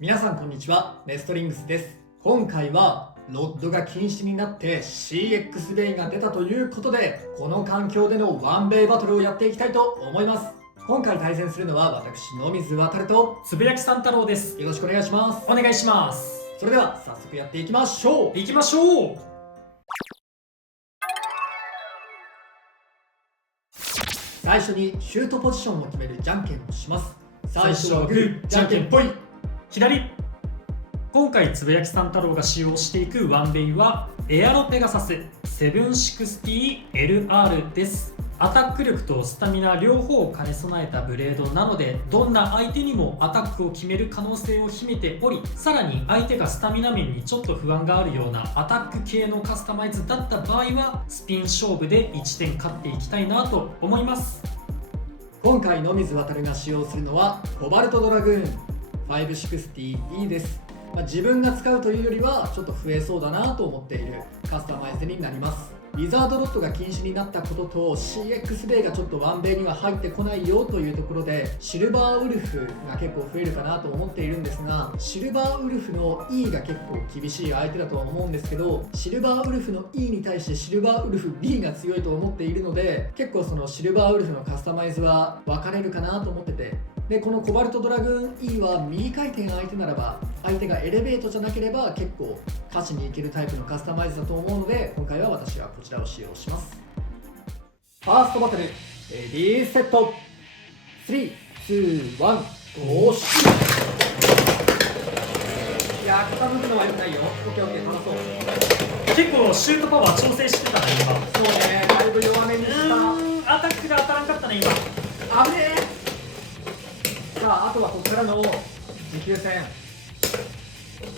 皆さんこんにちは、レストリングスです。今回はロッドが禁止になって CX ベイが出たということで、この環境でのワンベイバトルをやっていきたいと思います。今回対戦するのは私、野水航とつぶやきさん太郎です。よろしくお願いします。お願いします。それでは早速やっていきましょう。行きましょう。最初にシュートポジションを決めるじゃんけんをします。最初はグー、じゃんけんぽい。左。今回つぶやきさん太郎が使用していくワンベイはエアロペガサス 760LR です。アタック力とスタミナ両方を兼ね備えたブレードなので、どんな相手にもアタックを決める可能性を秘めており、さらに相手がスタミナ面にちょっと不安があるようなアタック系のカスタマイズだった場合はスピン勝負で1点勝っていきたいなと思います。今回野水航が使用するのはコバルトドラグーン 560E です。自分が使うというよりはちょっと増えそうだなと思っているカスタマイズになります。ウィザードロットが禁止になったことと CX ベイがちょっとワンベイには入ってこないよというところで、シルバーウルフが結構増えるかなと思っているんですが、シルバーウルフの E が結構厳しい相手だとは思うんですけど、シルバーウルフの E に対してシルバーウルフ B が強いと思っているので、結構そのシルバーウルフのカスタマイズは分かれるかなと思ってて、でこのコバルトドラグーン E は右回転相手ならば、相手がエレベートじゃなければ結構勝ちにいけるタイプのカスタマイズだと思うので、今回は私はこちらを使用します。ファーストバトル、レディーセット、3、2、1、ゴーシュ。いやー、傾くのは良くないよ。オッケーオッケー、楽しそう。結構シュートパワー調整してたね今。そうね、だいぶ弱めにした。アタックが当たらんかったね今。危ねえ。さあ、あとはここからの持久戦。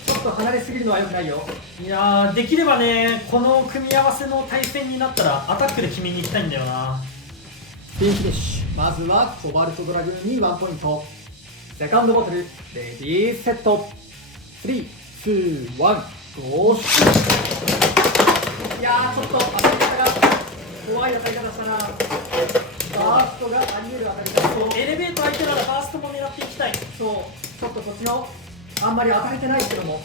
ちょっと離れすぎるのは良くないよ。いやー、できればね、この組み合わせの対戦になったらアタックで決めに行きたいんだよな。スピンフィニッシュ。まずはコバルトドラグーンに1ポイント。セカンドバトル、レディーセット、3、2、1、ゴーシュ。いやー、ちょっと当たり方が怖い当たり方したな。ファーストがあり得る当たり方。そう、エレベート相手ならファーストも狙っていきたい。そう、ちょっとこっちのあんまり当たれてないけども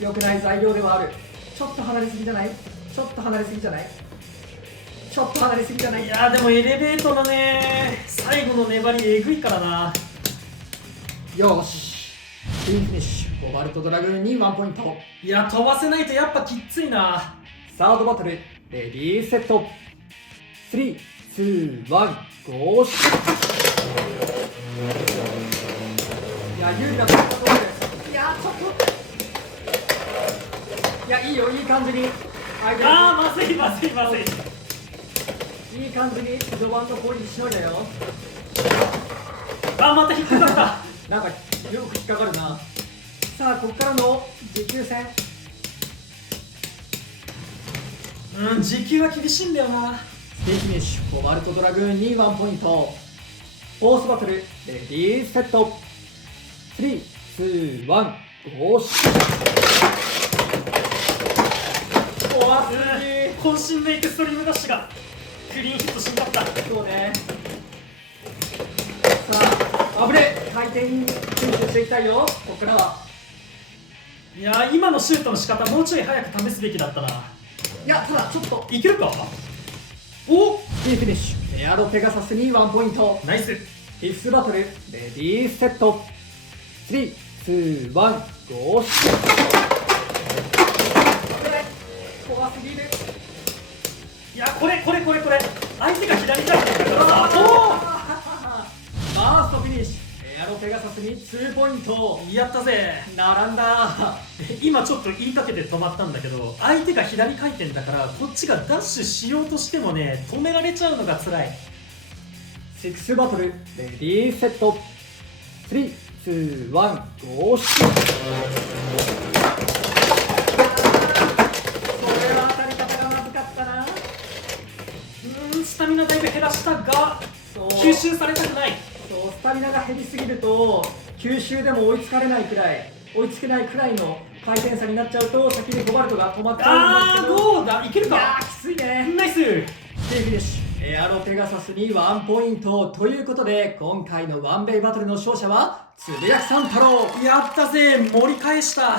良くない材料ではある。ちょっと離れすぎじゃない？ちょっと離れすぎじゃない？ちょっと離れすぎじゃない？いやー、でもエレベートのね、最後の粘りえぐいからな。よーし、スピンフィニッシュ。コバルトドラグーンに1ポイント。いや、飛ばせないとやっぱきっついな。サードバトル、レディーセット、3、2、1、ゴーシュ。いや、有利なところです。いや、ちょっと、いや、いいよ、いい感じに相手あー、まずいまずいまずい。いい感じに序盤の攻撃しのいだよ。あー、また引っかかった。なんかよく引っかかるな。さあ、ここからの持久戦。時給は厳しいんだよな。スピンフィニッシュ。コバルトドラグーンに1ポイント。フォースバトル、レディーセット、3、2、1、ゴーシュ。怖すぎ。渾身のエクストリームダッシュがクリーンヒットしんかった。そうね。さあ、危ねえ。回転に集中していきたいよ、ここからは。いやー、今のシュートの仕方もうちょい早く試すべきだったな。いや、ただちょっといけるか。お、スピンフィニッシュ。エアロペガサスに1ポイント。ナイス。フィフスバトル、レディーセット、3、2、1、ゴーシュ。怖すぎる。いや、これ相手が左からだからさ。ファーストフィニッシュ。エアロペガサスに2ポイント。やったぜ。並んだ。今ちょっと言いかけて止まったんだけど、相手が左回転だからこっちがダッシュしようとしてもね、止められちゃうのが辛い。シックスバトル、レディーセット、3、2、1、ゴーシュ。これは当たり方がまずかったな。スタミナだいぶ減らしたがそう吸収されたくない。そう、スタミナが減りすぎると吸収でも追いつかれないくらい、追いつけないくらいの回転差になっちゃうと先にコバルトが止まっちゃうんですけど。どうだ、いけるいやか。ー、きついね。ナイス。ステーフィニッシュ。エアロペガサスに1ポイントということで、今回のワンベイバトルの勝者はつぶやきさん太郎。やったぜ、盛り返した。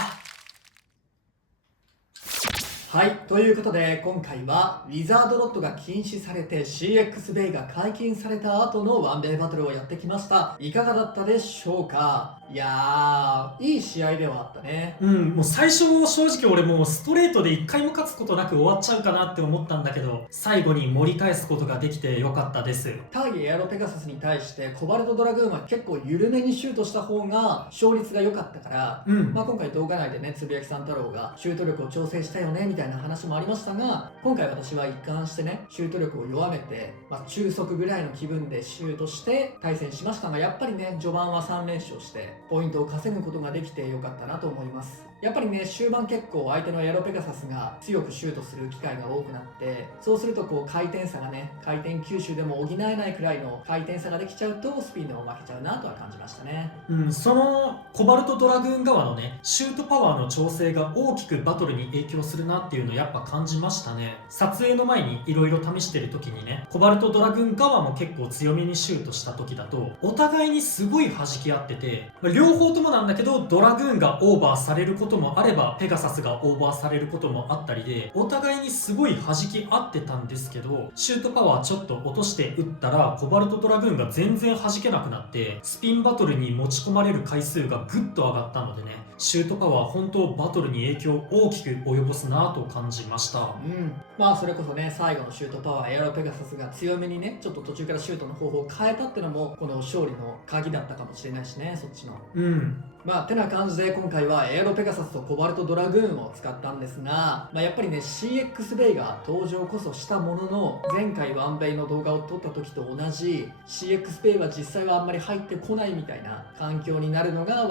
はい、ということで今回はウィザードロットが禁止されて CX ベイが解禁された後のワンベイバトルをやってきました。いかがだったでしょうか。いやー、いい試合ではあったね。もう最初も正直俺もうストレートで1回も勝つことなく終わっちゃうかなって思ったんだけど、最後に盛り返すことができてよかったです。対エアロペガサスに対してコバルトドラグーンは結構緩めにシュートした方が勝率が良かったから、今回動画内でね、つぶやきさん太郎がシュート力を調整したよねみたいな話もありましたが、今回私は一貫してね、シュート力を弱めて、中速ぐらいの気分でシュートして対戦しましたが、やっぱりね、序盤は3連勝してポイントを稼ぐことができてよかったなと思います。やっぱりね、終盤結構相手のエアロペガサスが強くシュートする機会が多くなって、そうすると回転差がね、回転吸収でも補えないくらいの回転差ができちゃうとスピンでも負けちゃうなとは感じましたね。そのコバルトドラグーン側のね、シュートパワーの調整が大きくバトルに影響するなっていうのをやっぱ感じましたね。撮影の前にいろいろ試してる時にね、コバルトドラグーン側も結構強めにシュートした時だとお互いにすごい弾き合ってて、両方ともなんだけどドラグーンがオーバーされることもあればペガサスがオーバーされることもあったりで、お互いにすごい弾き合ってたんですけど、シュートパワーちょっと落として打ったらコバルトドラグーンが全然弾けなくなってスピンバトルに持ち込まれる回数がぐっと上がったのでね、シュートパワー本当バトルに影響を大きく及ぼすなと感じました。それこそね、最後のシュートパワーエアロペガサスが強めにね、ちょっと途中からシュートの方法を変えたってのもこの勝利の鍵だったかもしれないしね、そっちの。てな感じで今回はエアロペガサスとコバルトドラグーンを使ったんですが、やっぱりね CX ベイが登場こそしたものの、前回ワンベイの動画を撮った時と同じ CX ベイは実際はあんまり入ってこないみたいな環境になるのが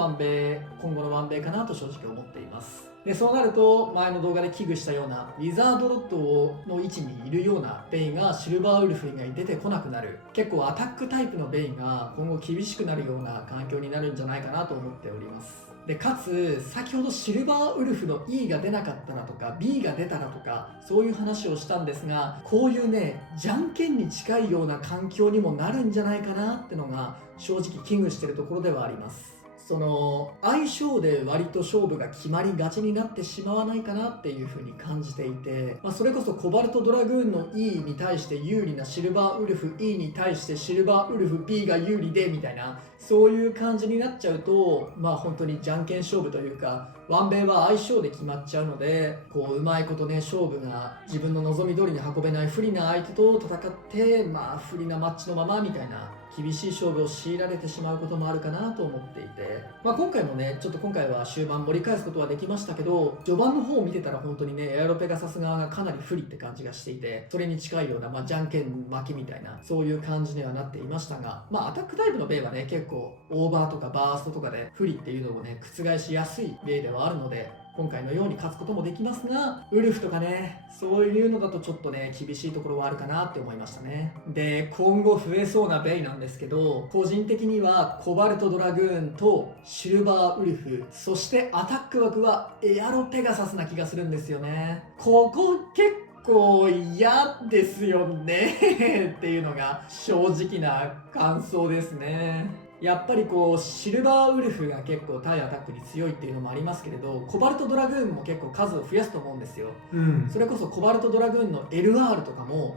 今後のワンベイかなと正直思っています。でそうなると前の動画で危惧したようなウィザードロットの位置にいるようなベイがシルバーウルフ以外出てこなくなる、結構アタックタイプのベイが今後厳しくなるような環境になるんじゃないかなと思っております。でかつ先ほどシルバーウルフの E が出なかったらとか B が出たらとかそういう話をしたんですが、こういうねじゃんけんに近いような環境にもなるんじゃないかなってのが正直危惧してるところではあります。その相性で割と勝負が決まりがちになってしまわないかなっていう風に感じていて、それこそコバルトドラグーンの E に対して有利なシルバーウルフ E に対してシルバーウルフ B が有利でみたいな、そういう感じになっちゃうと本当にじゃんけん勝負というか、ワンベイは相性で決まっちゃうので、うまいことね勝負が自分の望み通りに運べない不利な相手と戦って不利なマッチのままみたいな厳しい勝負を強いられてしまうこともあるかなと思っていて、今回もね今回は終盤盛り返すことはできましたけど、序盤の方を見てたら本当にねエアロペガサス側がかなり不利って感じがしていて、それに近いようなじゃんけん負けみたいなそういう感じにはなっていましたが、アタックタイプのベイはね結構オーバーとかバーストとかで不利っていうのをね覆しやすいベイではあるので、今回のように勝つこともできますが、ウルフとかねそういうのだとちょっとね厳しいところはあるかなって思いましたね。で今後増えそうなベイなんですけど、個人的にはコバルトドラグーンとシルバーウルフ、そしてアタック枠はエアロペガサスな気がするんですよね。ここ結構嫌ですよねっていうのが正直な感想ですね。やっぱりシルバーウルフが結構対アタックに強いっていうのもありますけれど、コバルトドラグーンも結構数を増やすと思うんですよ。それこそコバルトドラグーンの LR とかも、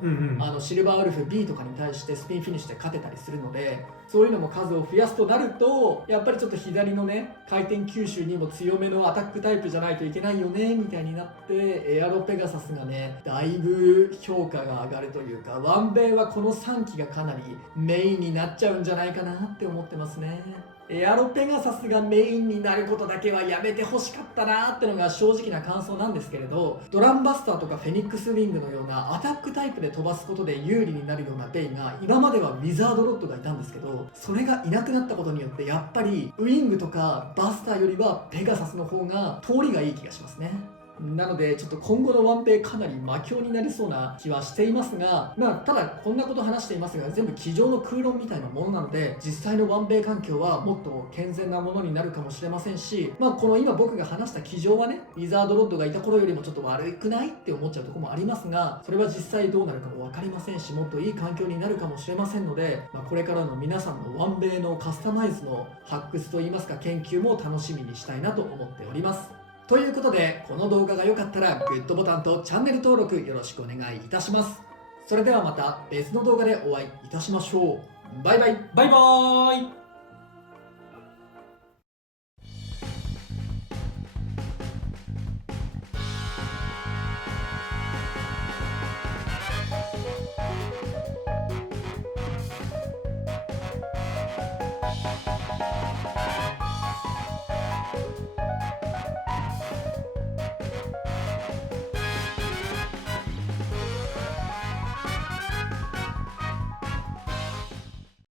シルバーウルフ B とかに対してスピンフィニッシュで勝てたりするので、そういうのも数を増やすとなると、やっぱりちょっと左のね回転吸収にも強めのアタックタイプじゃないといけないよねみたいになって、エアロペガサスがねだいぶ評価が上がるというか、ワンベイはこの3機がかなりメインになっちゃうんじゃないかなって思ってますね。エアロペガサスがメインになることだけはやめてほしかったなってのが正直な感想なんですけれど、ドランバスターとかフェニックスウィングのようなアタックタイプで飛ばすことで有利になるようなベイが今まではウィザードロットがいたんですけど、それがいなくなったことによってやっぱりウィングとかバスターよりはペガサスの方が通りがいい気がしますね。なのでちょっと今後のワンペイかなり魔境になりそうな気はしていますが、ただこんなこと話していますが全部机上の空論みたいなものなので、実際のワンペイ環境はもっと健全なものになるかもしれませんし、この今僕が話した机上はね、ウィザードロッドがいた頃よりもちょっと悪くないって思っちゃうところもありますが、それは実際どうなるかも分かりませんし、もっといい環境になるかもしれませんので、これからの皆さんのワンペイのカスタマイズの発掘といいますか研究も楽しみにしたいなと思っております。ということで、この動画が良かったらグッドボタンとチャンネル登録よろしくお願いいたします。それではまた別の動画でお会いいたしましょう。バイバイ。バイバーイ。